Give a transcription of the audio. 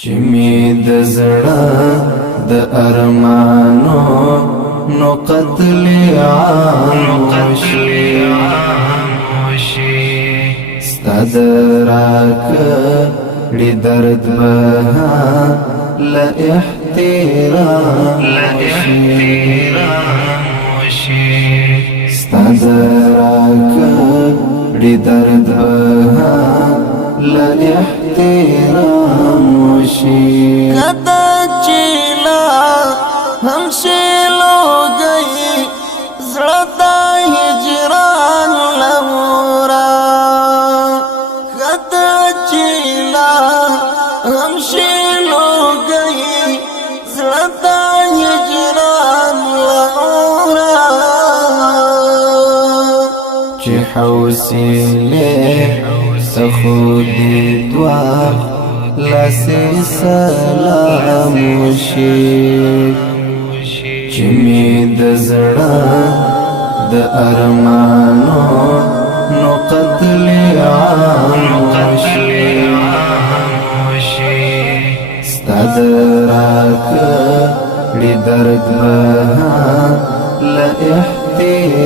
چې می د زړه د ارمانو نو قتل عام وشي ستا د راکړې درد به له احترام وشي ستا د راکړې درد به له احترام وشي کدا چیلا هم شیلو گئی زړه هجران لورا کدا چیلا هم شیلو گئی زړه هجران لورا چې حوصله سخودی دوا لسی سلام وشي چې می د زړه د ارمانو نو قتل عام وشي ستا د راکړې درد به له احترام